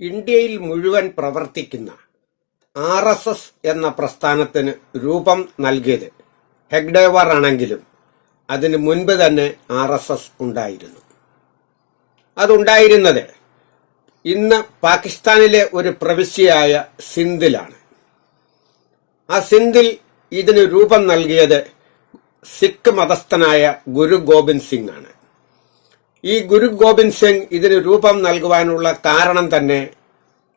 ഇന്ത്യയിൽ മുഴുവൻ പ്രവർത്തിക്കുന്ന RSS എന്ന പ്രസ്ഥാനത്തിന് രൂപം നൽകിയത് ഹെഗ്ഡേവാർ ആണെങ്കിലും അതിനു മുൻപ് തന്നെ RSS ഉണ്ടായിരുന്നു. അതുണ്ടായിരുന്നത് ഇന്ന് പാകിസ്ഥാനിലെ ഒരു പ്രവിശ്യയായ സിന്ധിലാണ്. ആ സിന്ധിൽ ഇതിന് രൂപം നൽകിയത് സിഖ് മതസ്ഥനായ ഗുരു ഗോബിന്ദ് സിംഗ് ആണ്. ഈ ഗുരു ഗോബിന്ദ് സിംഗ് ഇതിന് രൂപം നൽകുവാനുള്ള കാരണം തന്നെ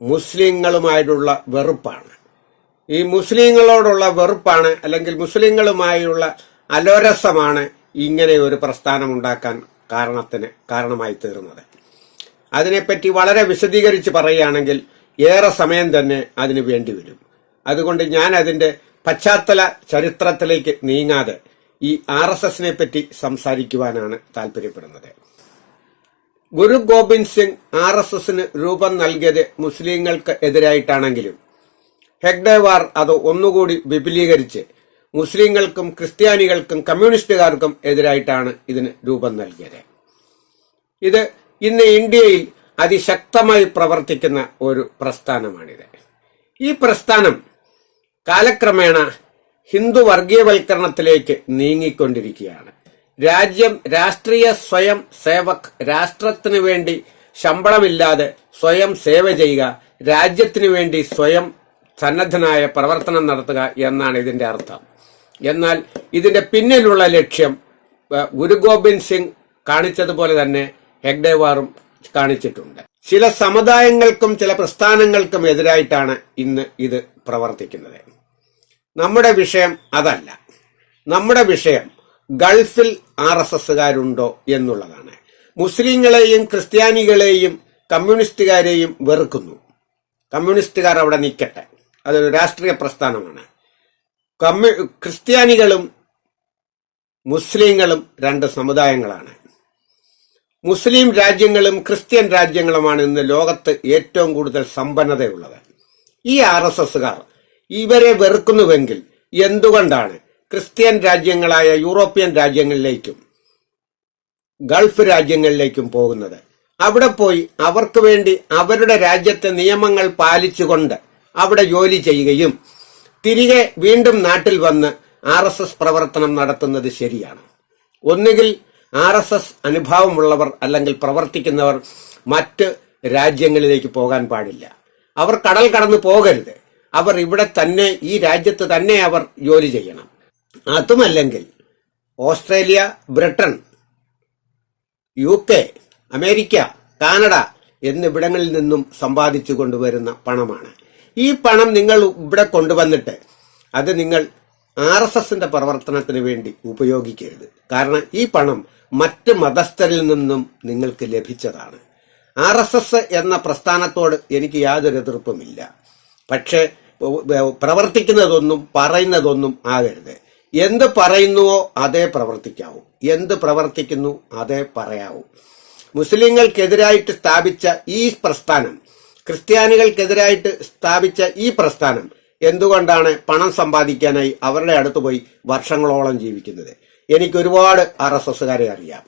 മുസ്ലിങ്ങളുമായിട്ടുള്ള വെറുപ്പാണ്. ഈ മുസ്ലിങ്ങളോടുള്ള വെറുപ്പാണ്, അല്ലെങ്കിൽ മുസ്ലിങ്ങളുമായുള്ള അലോരസമാണ് ഇങ്ങനെ ഒരു പ്രസ്ഥാനം ഉണ്ടാക്കാൻ കാരണമായി തീർന്നത്. അതിനെപ്പറ്റി വളരെ വിശദീകരിച്ച് പറയുകയാണെങ്കിൽ ഏറെ സമയം തന്നെ അതിന് വേണ്ടിവരും. അതുകൊണ്ട് ഞാൻ അതിന്റെ പശ്ചാത്തല ചരിത്രത്തിലേക്ക് നീങ്ങാതെ ഈ RSSനെ പറ്റി സംസാരിക്കുവാനാണ് താല്പര്യപ്പെടുന്നത്. ഗുരു ഗോബിന്ദ് സിംഗ് RSSന് രൂപം നൽകിയത് മുസ്ലിങ്ങൾക്ക് എതിരായിട്ടാണെങ്കിലും ഹെഗ്ഡേവാർ അത് ഒന്നുകൂടി വിപുലീകരിച്ച് മുസ്ലിങ്ങൾക്കും ക്രിസ്ത്യാനികൾക്കും കമ്മ്യൂണിസ്റ്റുകാർക്കും എതിരായിട്ടാണ് ഇതിന് രൂപം നൽകിയത്. ഇത് ഇന്ന് ഇന്ത്യയിൽ അതിശക്തമായി പ്രവർത്തിക്കുന്ന ഒരു പ്രസ്ഥാനമാണിത്. ഈ പ്രസ്ഥാനം കാലക്രമേണ ഹിന്ദു വർഗീയവൽക്കരണത്തിലേക്ക് നീങ്ങിക്കൊണ്ടിരിക്കുകയാണ്. രാഷ്ട്രീയ സ്വയം സേവക്, രാഷ്ട്രത്തിനു വേണ്ടി ശമ്പളമില്ലാതെ സ്വയം സേവ ചെയ്യുക, രാജ്യത്തിനു വേണ്ടി സ്വയം സന്നദ്ധനായ പ്രവർത്തനം നടത്തുക എന്നാണ് ഇതിന്റെ അർത്ഥം. എന്നാൽ ഇതിന്റെ പിന്നിലുള്ള ലക്ഷ്യം ഗുരു ഗോബിന്ദ് സിംഗ് കാണിച്ചതുപോലെ തന്നെ ഹെഗ്ഡേവാറും കാണിച്ചിട്ടുണ്ട്. ചില സമുദായങ്ങൾക്കും ചില പ്രസ്ഥാനങ്ങൾക്കും എതിരായിട്ടാണ് ഇന്ന് ഇത് പ്രവർത്തിക്കുന്നത്. നമ്മുടെ വിഷയം അതല്ല. നമ്മുടെ വിഷയം ഗൾഫിൽ RSSകാരുണ്ടോ എന്നുള്ളതാണ്. മുസ്ലിങ്ങളെയും ക്രിസ്ത്യാനികളെയും കമ്മ്യൂണിസ്റ്റുകാരെയും വെറുക്കുന്നു. കമ്മ്യൂണിസ്റ്റുകാർ അവിടെ നിൽക്കട്ടെ, അതൊരു രാഷ്ട്രീയ പ്രസ്ഥാനമാണ്. ക്രിസ്ത്യാനികളും മുസ്ലിങ്ങളും രണ്ട് സമുദായങ്ങളാണ്. മുസ്ലിം രാജ്യങ്ങളും ക്രിസ്ത്യൻ രാജ്യങ്ങളുമാണ് ഇന്ന് ലോകത്ത് ഏറ്റവും കൂടുതൽ സമ്പന്നതയുള്ളത്. ഈ RSSകാർ ഇവരെ വെറുക്കുന്നുവെങ്കിൽ എന്തുകൊണ്ടാണ് ക്രിസ്ത്യൻ രാജ്യങ്ങളായ യൂറോപ്യൻ രാജ്യങ്ങളിലേക്കും ഗൾഫ് രാജ്യങ്ങളിലേക്കും പോകുന്നത്? അവിടെ പോയി അവർക്ക് വേണ്ടി അവരുടെ രാജ്യത്തെ നിയമങ്ങൾ പാലിച്ചുകൊണ്ട് അവിടെ ജോലി ചെയ്യുകയും തിരികെ വീണ്ടും നാട്ടിൽ വന്ന് RSS പ്രവർത്തനം നടത്തുന്നത് ശരിയാണ്? ഒന്നുകിൽ RSS അനുഭാവമുള്ളവർ അല്ലെങ്കിൽ പ്രവർത്തിക്കുന്നവർ മറ്റ് രാജ്യങ്ങളിലേക്ക് പോകാൻ പാടില്ല. അവർ കടൽ കടന്നു പോകരുത്. അവർ ഇവിടെ തന്നെ, ഈ രാജ്യത്ത് തന്നെ അവർ ജോലി ചെയ്യണം. അതുമല്ലെങ്കിൽ Australia, Britain, UK, America, Canada എന്നിവിടങ്ങളിൽ നിന്നും സമ്പാദിച്ചു കൊണ്ടുവരുന്ന പണമാണ്. ഈ പണം നിങ്ങൾ ഇവിടെ കൊണ്ടുവന്നിട്ട് അത് നിങ്ങൾ RSSന്റെ പ്രവർത്തനത്തിന് വേണ്ടി ഉപയോഗിക്കരുത്. കാരണം ഈ പണം മറ്റ് മതസ്ഥരിൽ നിന്നും നിങ്ങൾക്ക് ലഭിച്ചതാണ്. RSS എന്ന പ്രസ്ഥാനത്തോട് എനിക്ക് യാതൊരു എതിർപ്പുമില്ല. പക്ഷെ പ്രവർത്തിക്കുന്നതൊന്നും പറയുന്നതൊന്നും ആകരുത്. എന്ത് പറയുന്നുവോ അതേ പ്രവർത്തിക്കാവൂ, എന്ത് പ്രവർത്തിക്കുന്നു അതേ പറയാവൂ. മുസ്ലിങ്ങൾക്കെതിരായിട്ട് സ്ഥാപിച്ച ഈ പ്രസ്ഥാനം, ക്രിസ്ത്യാനികൾക്കെതിരായിട്ട് സ്ഥാപിച്ച ഈ പ്രസ്ഥാനം എന്തുകൊണ്ടാണ് പണം സമ്പാദിക്കാനായി അവരുടെ അടുത്ത് പോയി വർഷങ്ങളോളം ജീവിക്കുന്നത്? എനിക്ക് ഒരുപാട് RSSകാരെ അറിയാം.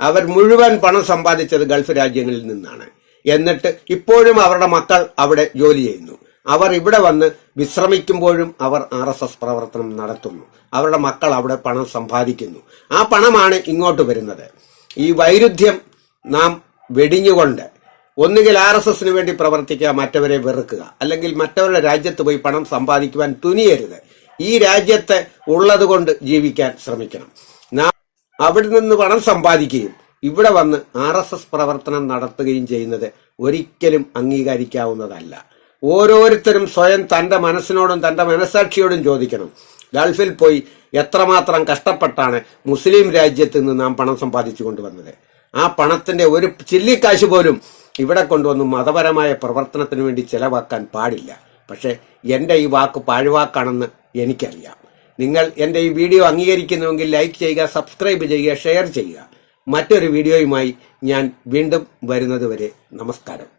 അവർ മുഴുവൻ പണം സമ്പാദിച്ചത് ഗൾഫ് രാജ്യങ്ങളിൽ നിന്നാണ്. എന്നിട്ട് ഇപ്പോഴും അവരുടെ മക്കൾ അവിടെ ജോലി ചെയ്യുന്നു. അവർ ഇവിടെ വന്ന് വിശ്രമിക്കുമ്പോഴും അവർ RSS പ്രവർത്തനം നടത്തുന്നു. അവരുടെ മക്കൾ അവിടെ പണം സമ്പാദിക്കുന്നു. ആ പണമാണ് ഇങ്ങോട്ട് വരുന്നത്. ഈ വൈരുദ്ധ്യം നാം വെടിഞ്ഞുകൊണ്ട് ഒന്നുകിൽ RSSന് വേണ്ടി പ്രവർത്തിക്കുക, മറ്റവരെ വെറുക്കുക, അല്ലെങ്കിൽ മറ്റവരുടെ രാജ്യത്ത് പോയി പണം സമ്പാദിക്കുവാൻ തുനിയരുത്. ഈ രാജ്യത്ത് ഉള്ളത് കൊണ്ട് ജീവിക്കാൻ ശ്രമിക്കണം. നാം അവിടെ നിന്ന് പണം സമ്പാദിക്കുകയും ഇവിടെ വന്ന് RSS പ്രവർത്തനം നടത്തുകയും ചെയ്യുന്നത് ഒരിക്കലും അംഗീകരിക്കാവുന്നതല്ല. ഓരോരുത്തരും സ്വയം തന്റെ മനസ്സിനോടും തന്റെ മനസാക്ഷിയോടും ചോദിക്കണം, ഗൾഫിൽ പോയി എത്രമാത്രം കഷ്ടപ്പെട്ടാണ് മുസ്ലിം രാജ്യത്ത് നിന്ന് നാം പണം സമ്പാദിച്ചു കൊണ്ടുവന്നത്? ആ പണത്തിന്റെ ഒരു ചില്ലിക്കാശ് പോലും ഇവിടെ കൊണ്ടുവന്ന് മതപരമായ പ്രവർത്തനത്തിന് വേണ്ടി ചെലവാക്കാൻ പാടില്ല. പക്ഷെ എന്റെ ഈ വാക്ക് പാഴ്വാക്കാണെന്ന് എനിക്കറിയാം. നിങ്ങൾ എന്റെ ഈ വീഡിയോ അംഗീകരിക്കുന്നുവെങ്കിൽ ലൈക്ക് ചെയ്യുക, സബ്സ്ക്രൈബ് ചെയ്യുക, ഷെയർ ചെയ്യുക. മറ്റൊരു വീഡിയോയുമായി ഞാൻ വീണ്ടും വരുന്നത് വരെ നമസ്കാരം.